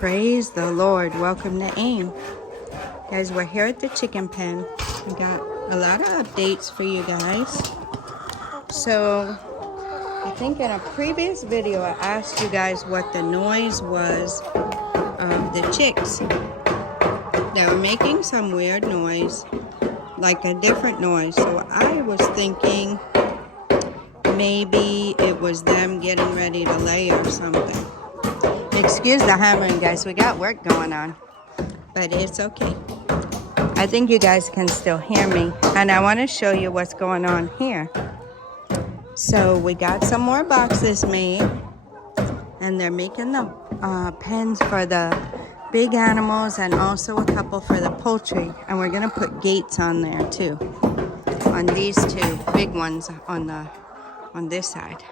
Praise the Lord. Welcome to AIM. Guys, we're here at the chicken pen. We got a lot of updates for you guys. So, I think in a previous video, I asked you guys what the noise was of the chicks. They were making some weird noise, like a different noise. So, I was thinking maybe it was them getting ready to lay or something. Excuse the hammering, guys. We got work going on, but it's okay. I think you guys can still hear me, and I want to show you what's going on here. So we got some more boxes made, and they're making the pens for the big animals and also a couple for the poultry, and we're gonna put gates on there too, on these two big ones on this side.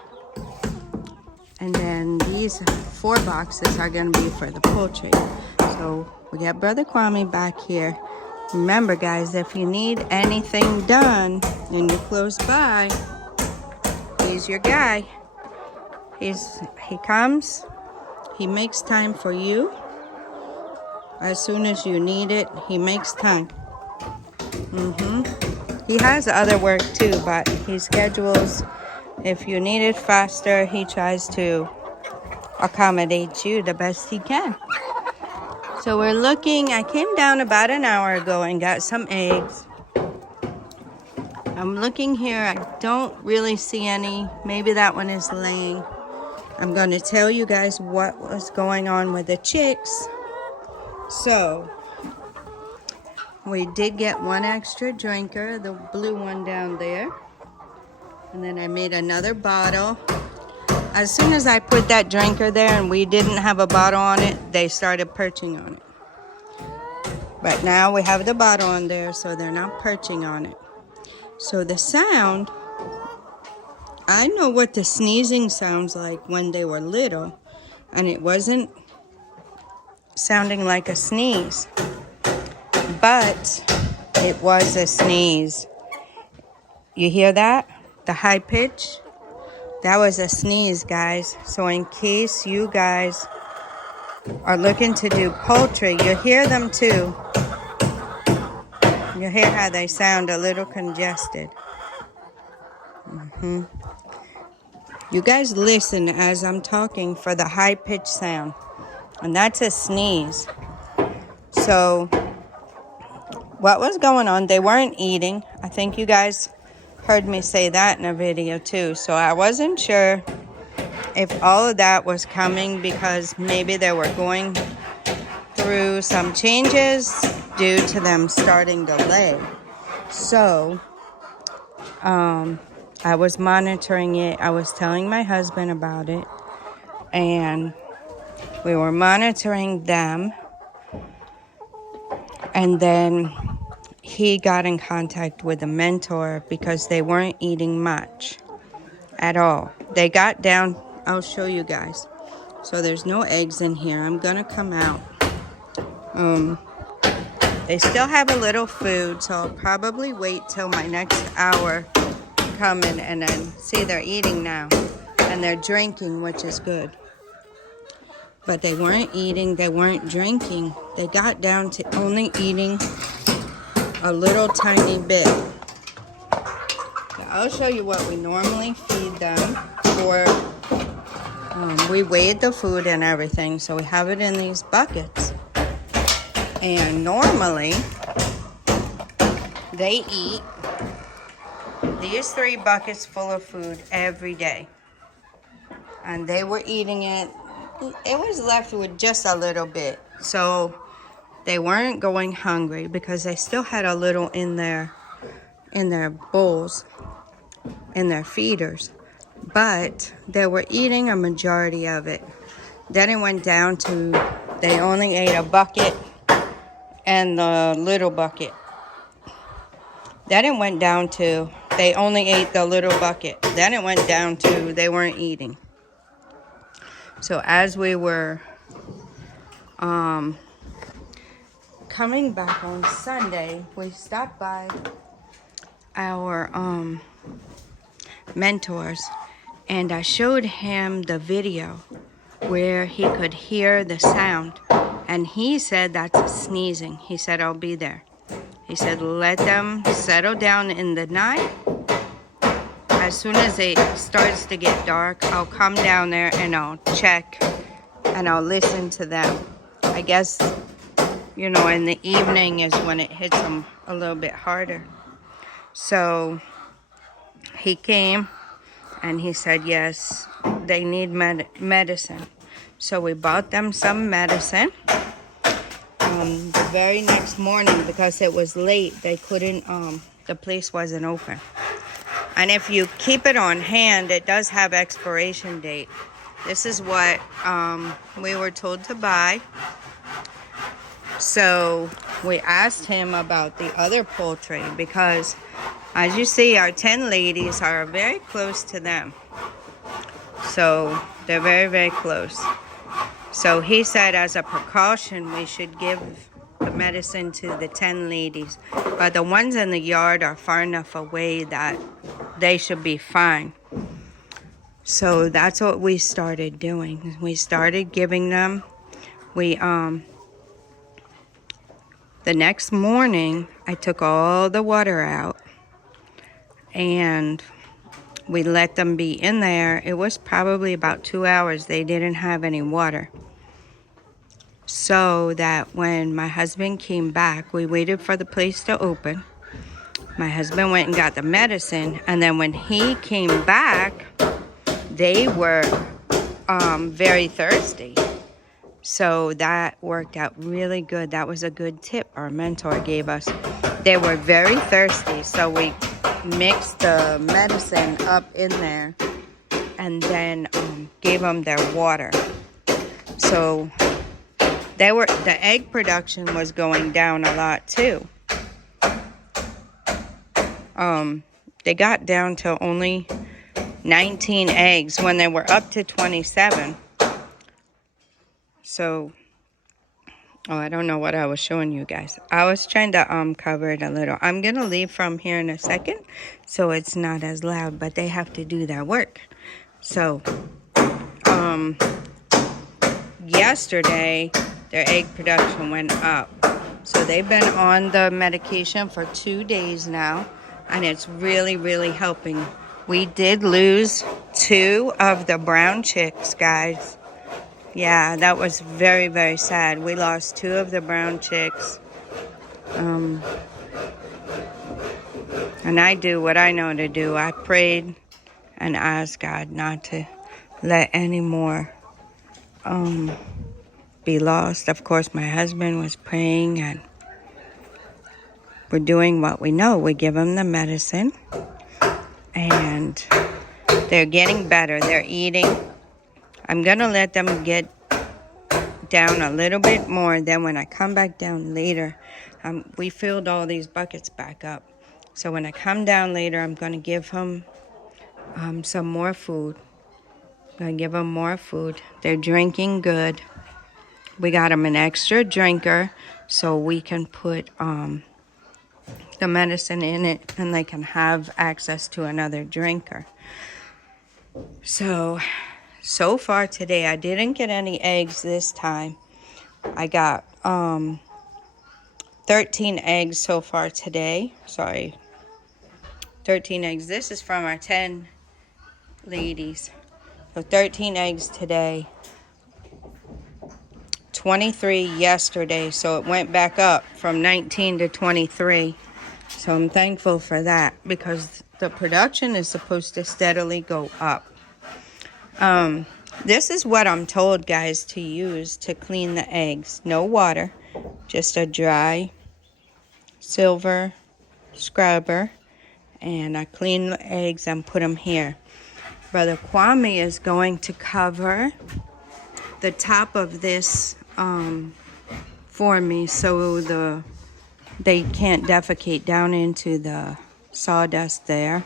And then these 4 boxes are going to be for the poultry. So we got Brother Kwame back here. Remember, guys, if you need anything done and you're close by, he's your guy. He comes, he makes time for you. As soon as you need it, he makes time. He has other work too, but he schedules. If you need it faster, he tries to accommodate you the best he can. So we're looking, I came down about an hour ago and got some eggs. I'm looking here, I don't really see any. Maybe that one is laying. I'm going to tell you guys what was going on with the chicks. So, we did get one extra drinker, the blue one down there. And then I made another bottle. As soon as I put that drinker there and we didn't have a bottle on it, they started perching on it. But now we have the bottle on there, so they're not perching on it. So the sound, I know what the sneezing sounds like when they were little, and it wasn't sounding like a sneeze, but it was a sneeze. You hear that? The high pitch? That was a sneeze, guys. So in case you guys are looking to do poultry, you hear them too. You hear how they sound a little congested. You guys listen as I'm talking for the high pitch sound. And that's a sneeze. So what was going on? They weren't eating. I think you guys heard me say that in a video too. So I wasn't sure if all of that was coming because maybe they were going through some changes due to them starting to lay. So I was monitoring it. I was telling my husband about it, and we were monitoring them. And then he got in contact with a mentor because they weren't eating much at all. They got down, I'll show you guys. So there's no eggs in here. I'm gonna come out. They still have a little food, so I'll probably wait till my next hour come in and then see they're eating now. And they're drinking, which is good. But they weren't eating, they weren't drinking. They got down to only eating a little tiny bit. Now, I'll show you what we normally feed them for. We weighed the food and everything, so we have it in these buckets. And normally, they eat these 3 buckets full of food every day. And they were eating it. It was left with just a little bit. So they weren't going hungry because they still had a little in their bowls, in their feeders. But they were eating a majority of it. Then it went down to, they only ate a bucket and the little bucket. Then it went down to, they only ate the little bucket. Then it went down to, they weren't eating. So as we were coming back on Sunday, we stopped by our mentors, and I showed him the video where he could hear the sound. And he said that's a sneezing. He said, I'll be there. He said, let them settle down in the night. As soon as it starts to get dark, I'll come down there and I'll check and I'll listen to them. I guess, you know, in the evening is when it hits them a little bit harder. So he came and he said, yes, they need medicine. So we bought them some medicine. The very next morning, because it was late, they couldn't, the place wasn't open. And if you keep it on hand, it does have expiration date. This is what we were told to buy. So we asked him about the other poultry because, as you see, our 10 ladies are very close to them. So they're very, very close. So he said as a precaution, we should give the medicine to the 10 ladies. But the ones in the yard are far enough away that they should be fine. So that's what we started doing. We started giving them. The next morning, I took all the water out and we let them be in there. It was probably about 2 hours. They didn't have any water. So that when my husband came back, we waited for the place to open. My husband went and got the medicine, and then when he came back, they were very thirsty. So that worked out really good. That was a good tip our mentor gave us. They were very thirsty, so we mixed the medicine up in there and then gave them their water. So the egg production was going down a lot too. They got down to only 19 eggs when they were up to 27. So, I don't know what I was showing you guys. I was trying to cover it a little. I'm gonna leave from here in a second so it's not as loud, but they have to do their work. So, yesterday their egg production went up. So they've been on the medication for 2 days now, and it's really, really helping. We did lose 2 of the brown chicks, guys. Yeah, that was very, very sad. We lost 2 of the brown chicks. And I do what I know to do. I prayed and asked God not to let any more be lost. Of course, my husband was praying, and we're doing what we know. We give them the medicine, and they're getting better. They're eating. I'm going to let them get down a little bit more. Then when I come back down later, we filled all these buckets back up. So when I come down later, I'm going to give them some more food. I'm going to give them more food. They're drinking good. We got them an extra drinker so we can put the medicine in it and they can have access to another drinker. So far today, I didn't get any eggs this time. I got 13 eggs so far today. 13 eggs. This is from our 10 ladies. So 13 eggs today. 23 yesterday, so it went back up from 19 to 23. So I'm thankful for that because the production is supposed to steadily go up. This is what I'm told, guys, to use to clean the eggs. No water, just a dry silver scrubber, and I clean the eggs and put them here. Brother Kwame is going to cover the top of this for me so they can't defecate down into the sawdust there,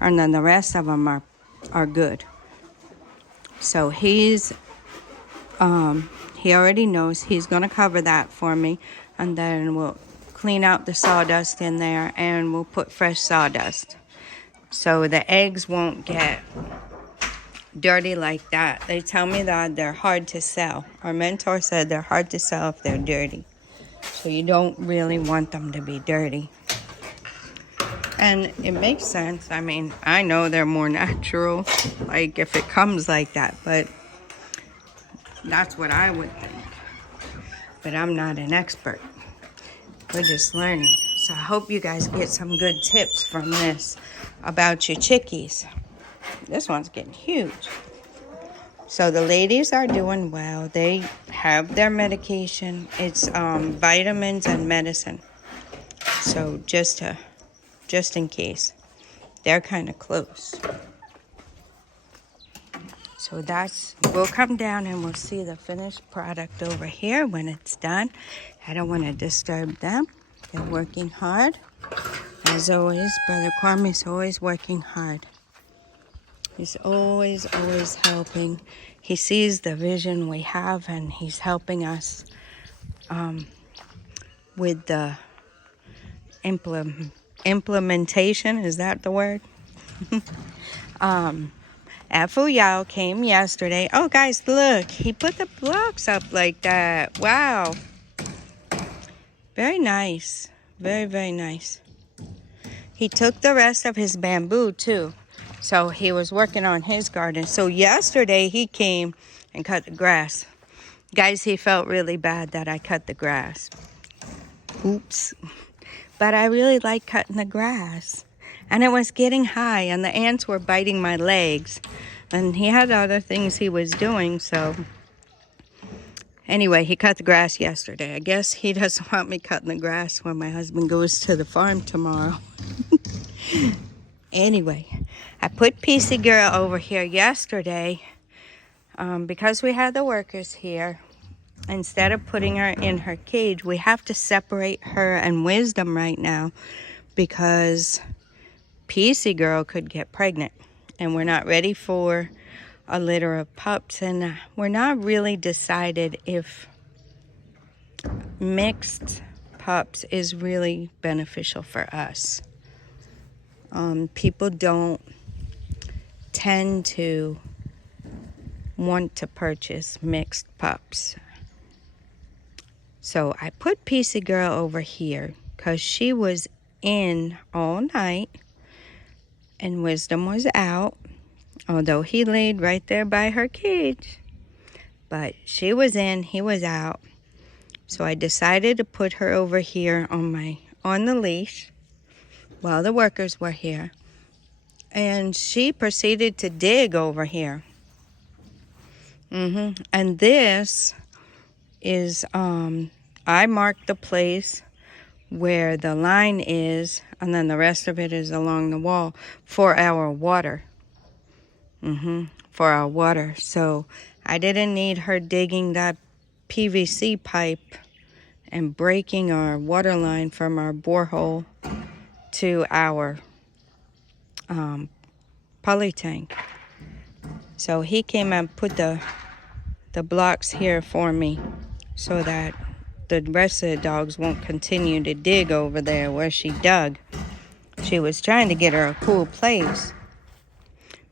and then the rest of them are good. So he already knows he's going to cover that for me, and then we'll clean out the sawdust in there and we'll put fresh sawdust so the eggs won't get dirty like that. They tell me that they're hard to sell. Our mentor said they're hard to sell if they're dirty. So you don't really want them to be dirty. And it makes sense. I mean, I know they're more natural, like if it comes like that, but that's what I would think. But I'm not an expert. We're just learning. So I hope you guys get some good tips from this about your chickies. This one's getting huge. So the ladies are doing well. They have their medication. It's vitamins and medicine. So just in case. They're kind of close. So we'll come down and we'll see the finished product over here when it's done. I don't want to disturb them. They're working hard. As always, Brother Kwame's always working hard. He's always helping. He sees the vision we have, and he's helping us with the implementation. Is that the word? Afu Yao came yesterday. Oh, guys, look. He put the blocks up like that. Wow. Very nice. Very, very nice. He took the rest of his bamboo, too. So he was working on his garden. So yesterday he came and cut the grass. Guys, he felt really bad that I cut the grass. Oops. But I really like cutting the grass. And it was getting high and the ants were biting my legs. And he had other things he was doing, so... Anyway, he cut the grass yesterday. I guess he doesn't want me cutting the grass when my husband goes to the farm tomorrow. Anyway, I put PC Girl over here yesterday because we had the workers here. Instead of putting her in her cage, we have to separate her and Wisdom right now because PC Girl could get pregnant. And we're not ready for a litter of pups. And we're not really decided if mixed pups is really beneficial for us. People don't tend to want to purchase mixed pups. So I put PC Girl over here because she was in all night and Wisdom was out, although he laid right there by her cage. But she was in, he was out. So I decided to put her over here on the leash while the workers were here. And she proceeded to dig over here. And this is, I marked the place where the line is, and then the rest of it is along the wall for our water. For our water. So I didn't need her digging that PVC pipe and breaking our water line from our borehole to our poly tank. So he came and put the blocks here for me so that the rest of the dogs won't continue to dig over there where she dug. She was trying to get her a cool place.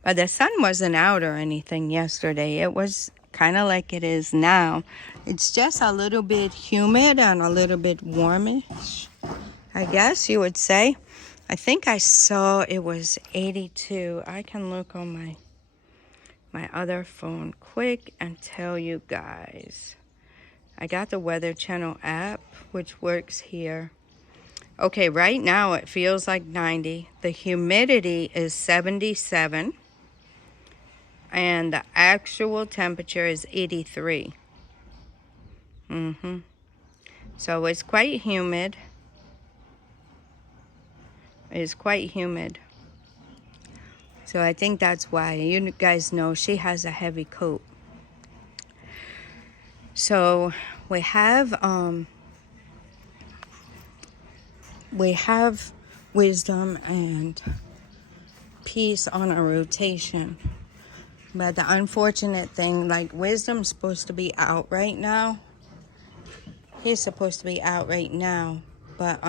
But the sun wasn't out or anything yesterday. It was kind of like it is now. It's just a little bit humid and a little bit warmish, I guess you would say. I think I saw it was 82. I can look on my other phone quick and tell you guys. I got the Weather Channel app, which works here. Okay, right now it feels like 90. The humidity is 77. And the actual temperature is 83. So it's quite humid. It's quite humid. So I think that's why. You guys know she has a heavy coat. So we have Wisdom and Peace on a rotation. But the unfortunate thing, like Wisdom's supposed to be out right now. He's supposed to be out right now. But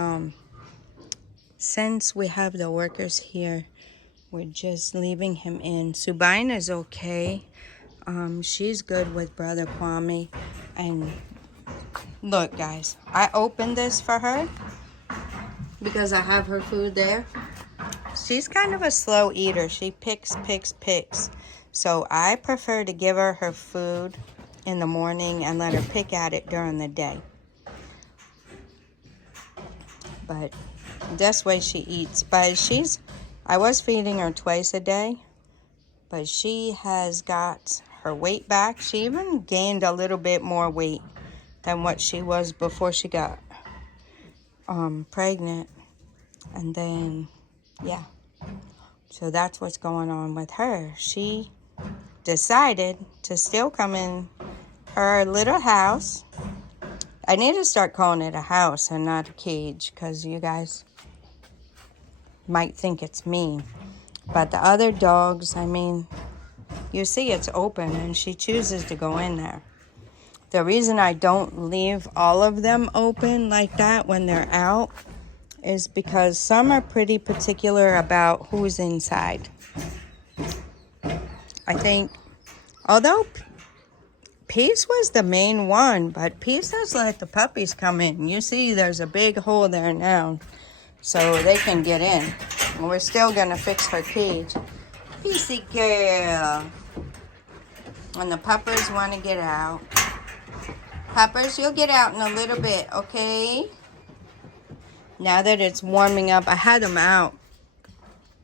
since we have the workers here, we're just leaving him in. Subine is okay. She's good with Brother Kwame. And look, guys, I opened this for her because I have her food there. She's kind of a slow eater. She picks. So I prefer to give her her food in the morning and let her pick at it during the day. But this way she eats. But I was feeding her twice a day, but she has got her weight back. She even gained a little bit more weight than what she was before she got pregnant. And then, yeah. So that's what's going on with her. She decided to still come in her little house. I need to start calling it a house and not a cage, because you guys might think it's mean. But the other dogs, I mean, you see it's open and she chooses to go in there. The reason I don't leave all of them open like that when they're out is because some are pretty particular about who's inside. I think, although Peace was the main one, but Peace has let the puppies come in. You see there's a big hole there now, so they can get in. And we're still gonna fix her cage. Peacey girl. When the puppers want to get out. Puppers, you'll get out in a little bit, okay? Now that it's warming up, I had them out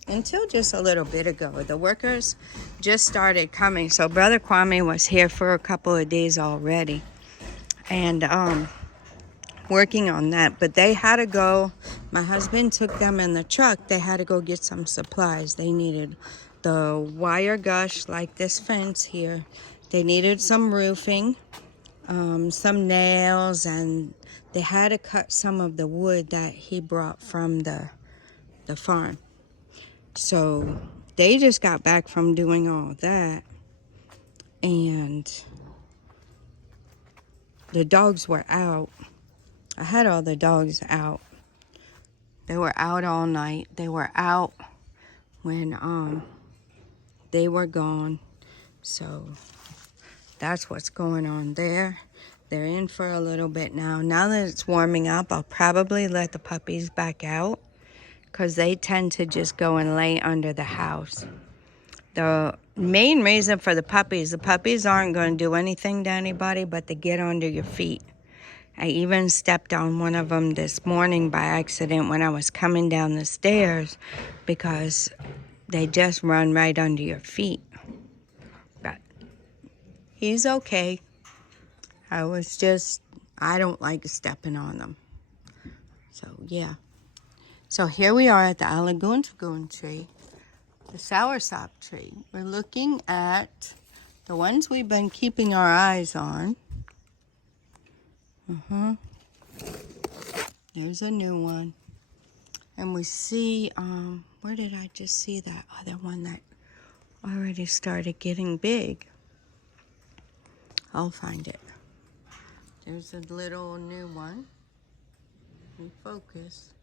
until just a little bit ago. The workers just started coming, so Brother Kwame was here for a couple of days already, and working on that. But they had to go. My husband took them in the truck. They had to go get some supplies. They needed the wire gush, like this fence here. They needed some roofing, some nails, and they had to cut some of the wood that he brought from the farm. So they just got back from doing all that, and the dogs were out. I had all the dogs out. They were out all night. They were out when they were gone. So that's what's going on there. They're in for a little bit now. Now that it's warming up, I'll probably let the puppies back out, because they tend to just go and lay under the house. The main reason for the puppies aren't going to do anything to anybody but to get under your feet. I even stepped on one of them this morning by accident when I was coming down the stairs, because they just run right under your feet. But he's okay. I don't like stepping on them. So, yeah. So here we are at the Alagoon tree, the soursop tree. We're looking at the ones we've been keeping our eyes on. There's a new one. And we see, where did I just see that other one that already started getting big? I'll find it. There's a little new one. In focus.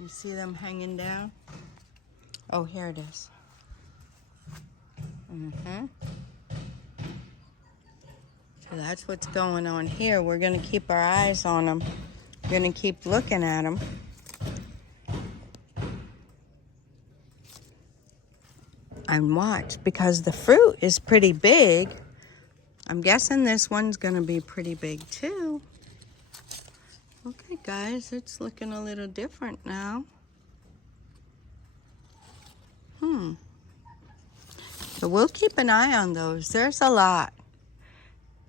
You see them hanging down? Oh, here it is. So that's what's going on here. We're going to keep our eyes on them. We're going to keep looking at them. And watch, because the fruit is pretty big. I'm guessing this one's going to be pretty big too. Okay, guys, it's looking a little different now. So we'll keep an eye on those. There's a lot.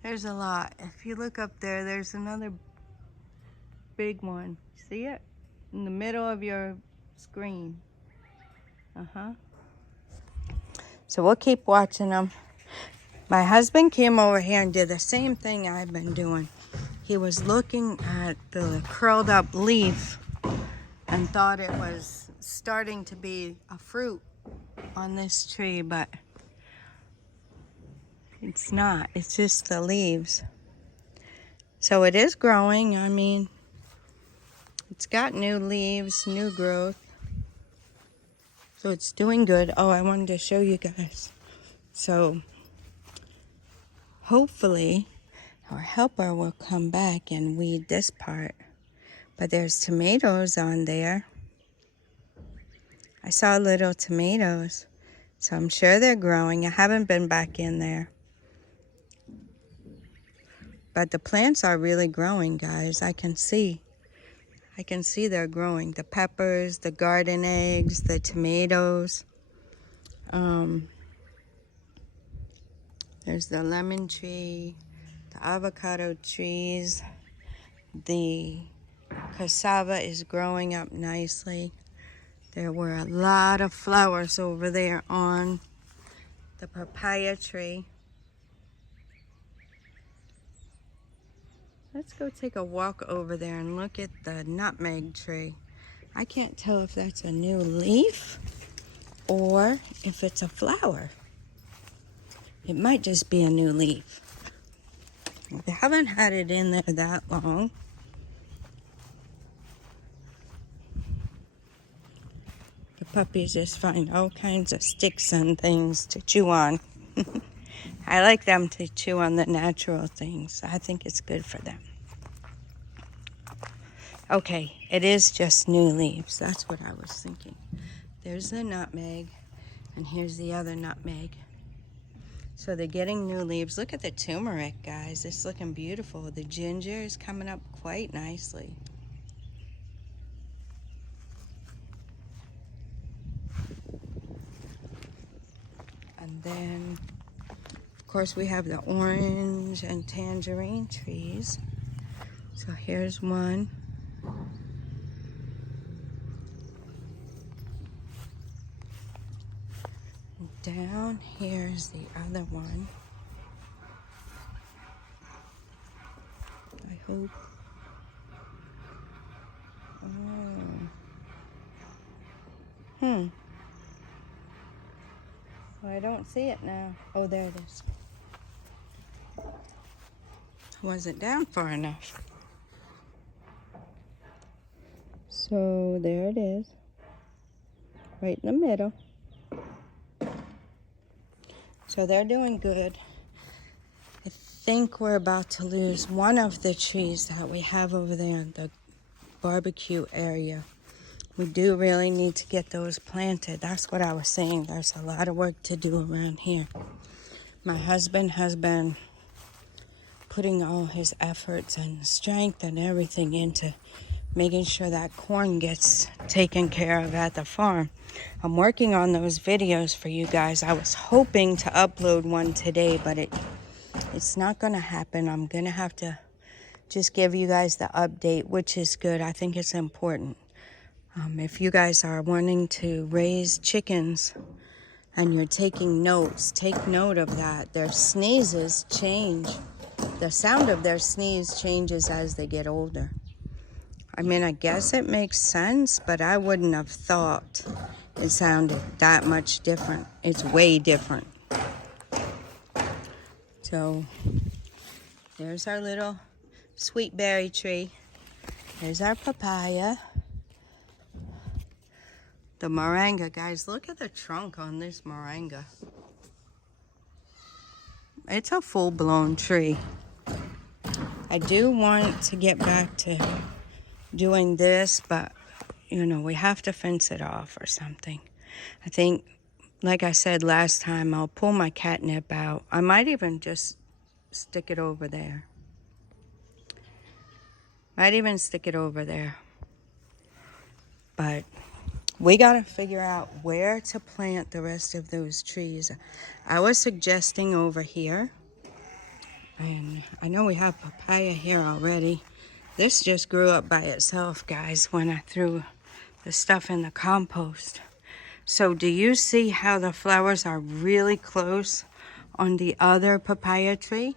There's a lot. If you look up there, there's another big one. See it? In the middle of your screen. So we'll keep watching them. My husband came over here and did the same thing I've been doing. He was looking at the curled up leaf and thought it was starting to be a fruit on this tree, but it's not. It's just the leaves. So it is growing. I mean, It's got new leaves, new growth. So it's doing good. Oh, I wanted to show you guys. So hopefully our helper will come back and weed this part. But there's tomatoes on there. I saw little tomatoes. So I'm sure they're growing. I haven't been back in there. But the plants are really growing, guys. I can see they're growing. The peppers, the garden eggs, the tomatoes. There's the lemon tree, the avocado trees. The cassava is growing up nicely. There were a lot of flowers over there on the papaya tree. Let's go take a walk over there and look at the nutmeg tree. I can't tell if that's a new leaf or if it's a flower. It might just be a new leaf. They haven't had it in there that long. The puppies just find all kinds of sticks and things to chew on. I like them to chew on the natural things. I think it's good for them. Okay, it is just new leaves. That's what I was thinking. There's the nutmeg, and here's the other nutmeg. So they're getting new leaves. Look at the turmeric, guys. It's looking beautiful. The ginger is coming up quite nicely. And then, of course, we have the orange and tangerine trees. So here's one. Down here's the other one. I hope. Oh. Well, I don't see it now. Oh, there it is. I wasn't down far enough. So there it is. Right in the middle. So they're doing good. I think we're about to lose one of the trees that we have over there in the barbecue area. We do really need to get those planted. That's what I was saying. There's a lot of work to do around here. My husband has been putting all his efforts and strength and everything into making sure that corn gets taken care of at the farm. I'm working on those videos for you guys. I was hoping to upload one today, but it's not going to happen. I'm going to have to just give you guys the update, which is good. I think it's important. If you guys are wanting to raise chickens and you're taking notes, take note of that. Their sneezes change. The sound of their sneeze changes as they get older. I mean, I guess it makes sense, but I wouldn't have thought it sounded that much different. It's way different. So, there's our little sweet berry tree. There's our papaya. The moringa, guys, look at the trunk on this moringa. It's a full-blown tree. I do want to get back to doing this, but you know, we have to fence it off or something. I think, like I said last time, I'll pull my catnip out. I might even just stick it over there. Might even stick it over there. But we got to figure out where to plant the rest of those trees. I was suggesting over here. And I know we have papaya here already. This just grew up by itself, guys, when I threw the stuff in the compost. So do you see how the flowers are really close on the other papaya tree?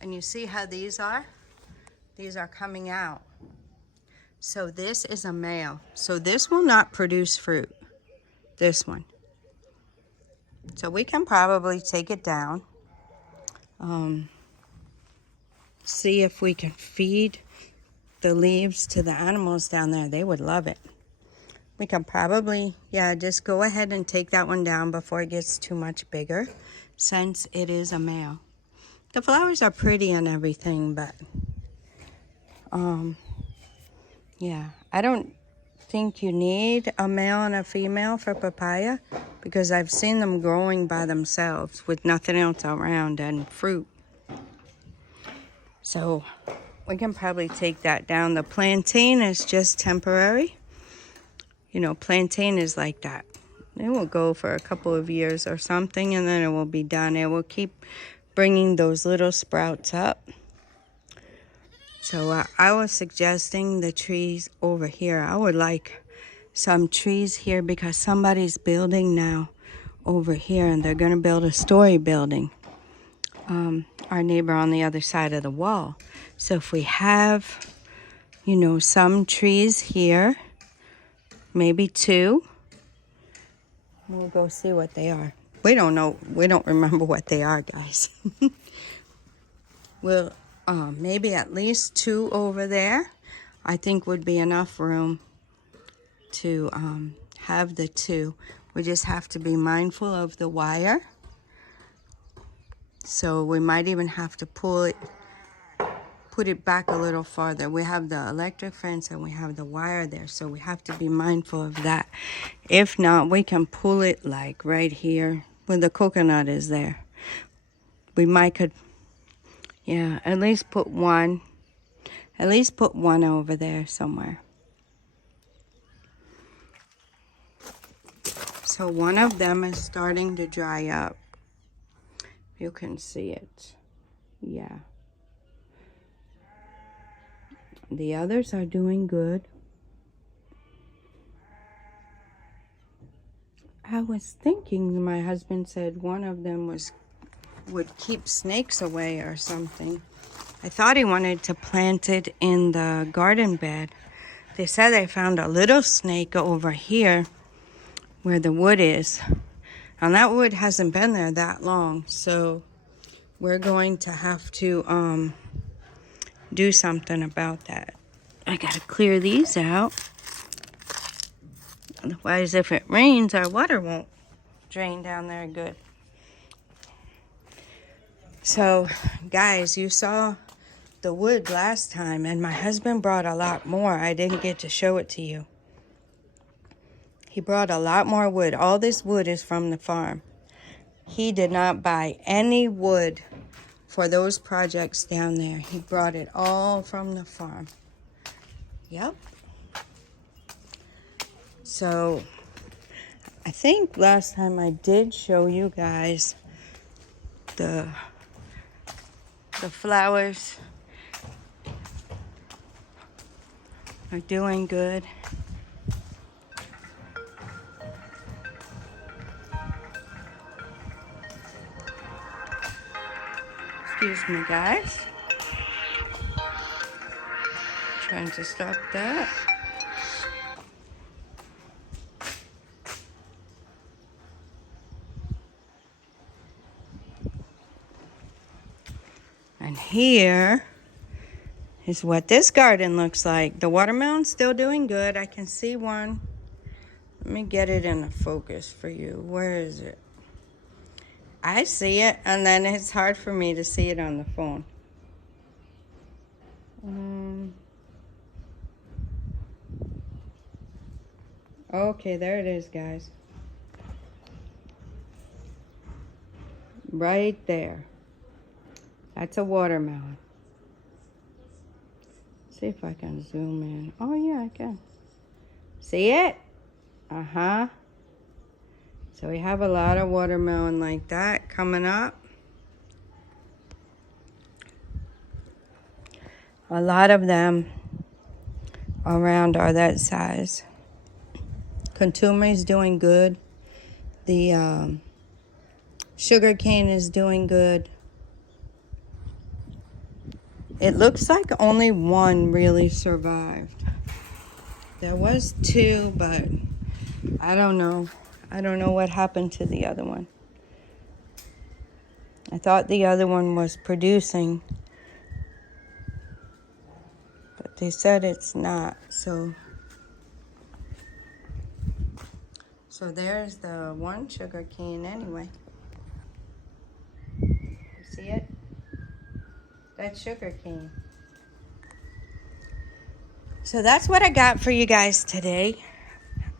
And you see how these are? These are coming out. So this is a male. So this will not produce fruit. This one. So we can probably take it down. See if we can feed the leaves to the animals down there. They would love it. We can probably, yeah, just go ahead and take that one down before it gets too much bigger, since it is a male. The flowers are pretty and everything, but yeah, I don't think you need a male and a female for papaya, because I've seen them growing by themselves with nothing else around and fruit. So we can probably take that down. The plantain is just temporary. You know, plantain is like that. It will go for a couple of years or something, and then it will be done. It will keep bringing those little sprouts up. So I was suggesting the trees over here. I would like some trees here because somebody's building now over here, and they're going to build a story building. Our neighbor on the other side of the wall. So if we have, you know, some trees here, maybe 2, we'll go see what they are. We don't know. We don't remember what they are, guys. We'll maybe at least 2 over there, I think would be enough room to have the 2. We just have to be mindful of the wire. So we might even have to put it back a little farther. We have the electric fence and we have the wire there, so we have to be mindful of that. If not, we can pull it like right here where the coconut is there. We might could, yeah, at least put one over there somewhere. So one of them is starting to dry up. You can see it. Yeah. The others are doing good. I was thinking, my husband said one of them would keep snakes away or something. I thought he wanted to plant it in the garden bed. They said they found a little snake over here where the wood is. And that wood hasn't been there that long, so we're going to have to do something about that. I gotta clear these out. Otherwise, if it rains, our water won't drain down there good. So, guys, you saw the wood last time, and my husband brought a lot more. I didn't get to show it to you. He brought a lot more wood. All this wood is from the farm. He did not buy any wood for those projects down there. He brought it all from the farm. Yep. So, I think last time I did show you guys the flowers are doing good. Excuse me, guys. Trying to stop that. And here is what this garden looks like. The watermelon's still doing good. I can see one. Let me get it in the focus for you. Where is it? I see it, and then it's hard for me to see it on the phone. Okay, there it is, guys. Right there. That's a watermelon. See if I can zoom in. Oh, yeah, I can. See it? Uh-huh. So we have a lot of watermelon like that coming up. A lot of them around are that size. Contumer is doing good. The sugar cane is doing good. It looks like only one really survived. There was 2, but I don't know. I don't know what happened to the other one. I thought the other one was producing, but they said it's not. So there's the one sugar cane anyway. You see it? That's sugar cane. So that's what I got for you guys today.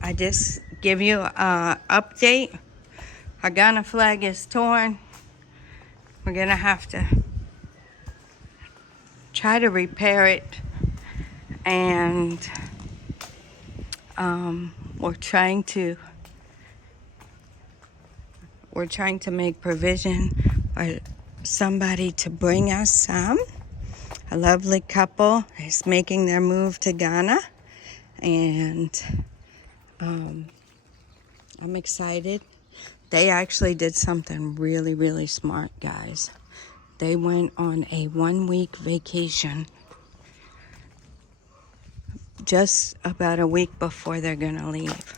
I just give you an update. Our Ghana flag is torn. We're gonna have to try to repair it, and we're trying to make provision for somebody to bring us some. A lovely couple is making their move to Ghana, and I'm excited. They actually did something really, really smart, guys. They went on a 1-week vacation just about a week before they're gonna leave.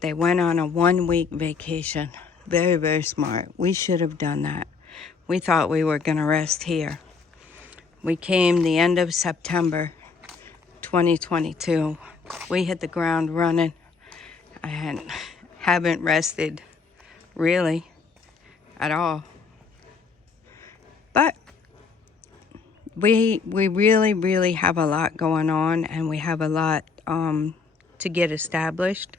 They went on a 1-week vacation. Very, very smart. We should have done that. We thought we were gonna rest here. We came the end of September 2022. We hit the ground running and haven't rested really at all. But we really, really have a lot going on, and we have a lot to get established.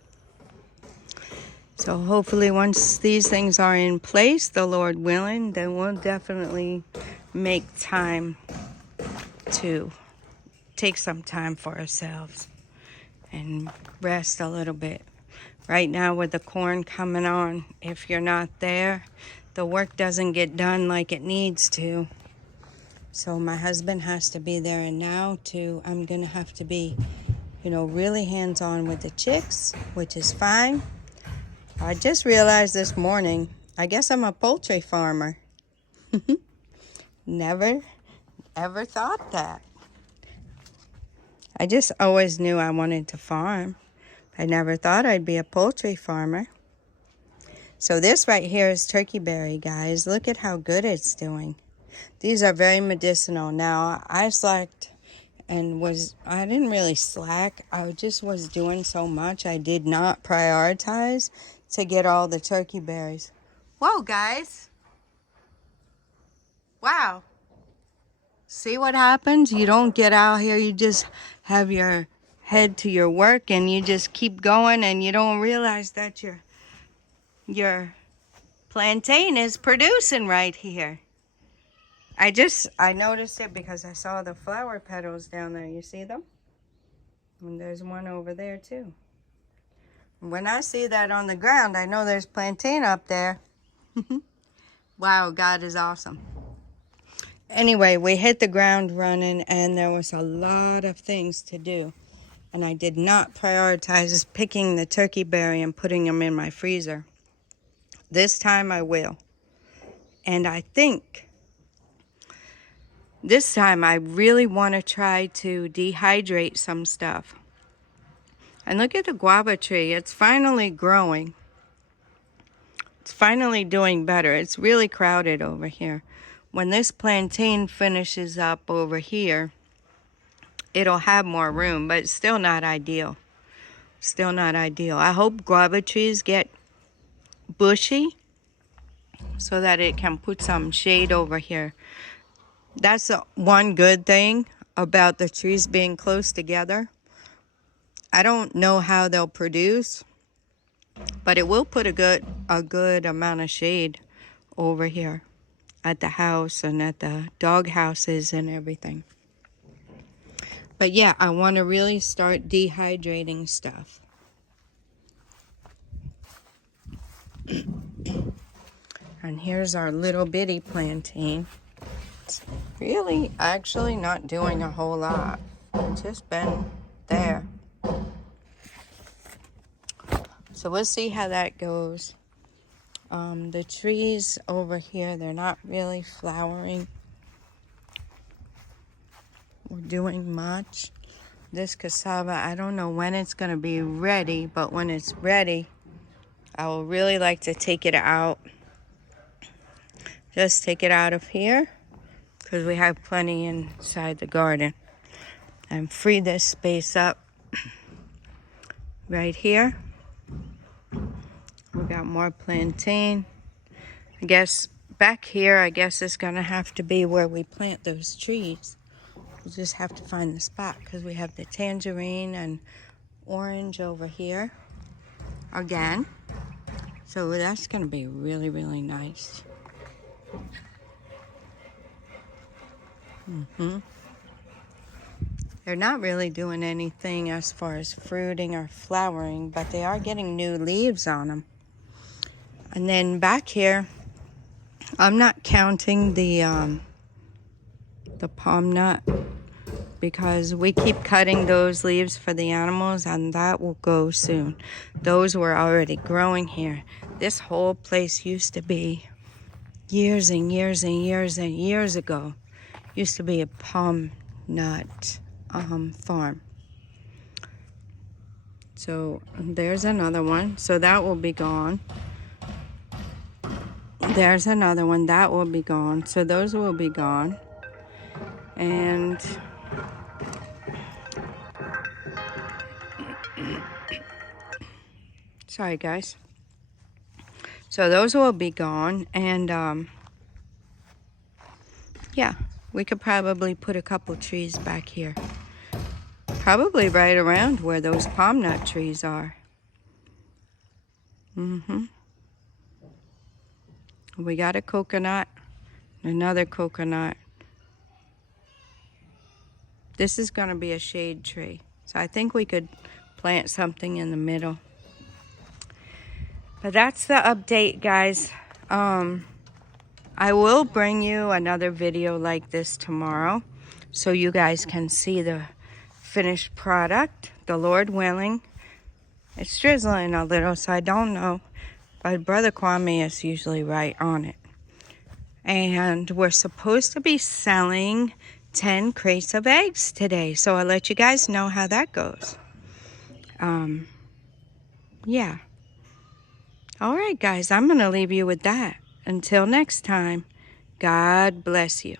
So hopefully once these things are in place, the Lord willing, then we'll definitely make time to take some time for ourselves and rest a little bit. Right now with the corn coming on, if you're not there, the work doesn't get done like it needs to. So my husband has to be there, and now too, I'm gonna have to be, really hands-on with the chicks, which is fine. I just realized this morning, I guess I'm a poultry farmer. Never, ever thought that. I just always knew I wanted to farm. I never thought I'd be a poultry farmer. So this right here is turkey berry, guys. Look at how good it's doing. These are very medicinal. Now, I slacked and I didn't really slack. I just was doing so much. I did not prioritize to get all the turkey berries. Whoa, guys. Wow. See what happens? You don't get out here. You just have your head to your work and you just keep going, and you don't realize that your plantain is producing right here. I noticed it because I saw the flower petals down there. You see them? And there's one over there too. When I see that on the ground, I know there's plantain up there. Wow, God is awesome. Anyway, we hit the ground running, and there was a lot of things to do. And I did not prioritize picking the turkey berry and putting them in my freezer. This time I will. And I think this time I really want to try to dehydrate some stuff. And look at the guava tree. It's finally growing. It's finally doing better. It's really crowded over here. When this plantain finishes up over here, it'll have more room, but it's still not ideal. Still not ideal. I hope guava trees get bushy so that it can put some shade over here. That's the one good thing about the trees being close together. I don't know how they'll produce, but it will put a good amount of shade over here at the house and at the dog houses and everything. But yeah, I want to really start dehydrating stuff. And here's our little bitty plantain. It's really actually not doing a whole lot. It's just been there. So we'll see how that goes. The trees over here, they're not really flowering or doing much. This cassava, I don't know when it's going to be ready, but when it's ready, I will really like to take it out. Just take it out of here, because we have plenty inside the garden. and free this space up right here. We got more plantain. I guess back here, I guess it's gonna have to be where we plant those trees. We'll just have to find the spot because we have the tangerine and orange over here again. So that's gonna be really, really nice. They're not really doing anything as far as fruiting or flowering, but they are getting new leaves on them. And then back here, I'm not counting the palm nut because we keep cutting those leaves for the animals, and that will go soon. Those were already growing here. This whole place used to be, years and years and years and years ago, used to be a palm nut farm. So there's another one. So that will be gone. There's another one that will be gone. So those will be gone. And sorry guys. So those will be gone. And yeah, we could probably put a couple trees back here. Probably right around where those palm nut trees are. We got a coconut, another coconut. This is going to be a shade tree. So I think we could plant something in the middle. But that's the update, guys. I will bring you another video like this tomorrow so you guys can see the finished product, the Lord willing. It's drizzling a little, so I don't know, but Brother Kwame is usually right on it. And we're supposed to be selling 10 crates of eggs today, so I'll let you guys know how that goes. Yeah. All right, guys, I'm going to leave you with that. Until next time, God bless you.